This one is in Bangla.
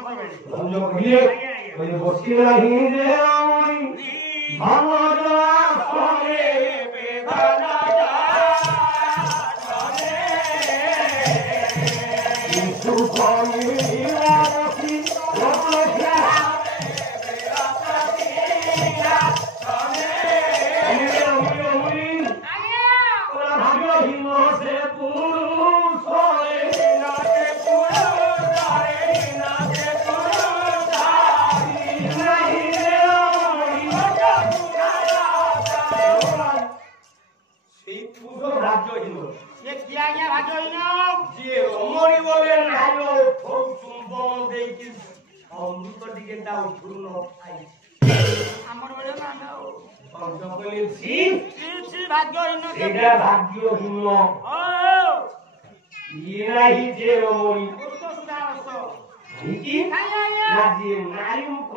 ভঞ্জ কহিলে কই বসি নাহি রে আমি ভাঙরা সরে বেদনা জানে কিন্তু কমি রাখি রোজা ভাগ্যহীন ইরাই যে রমণী নারী মুখ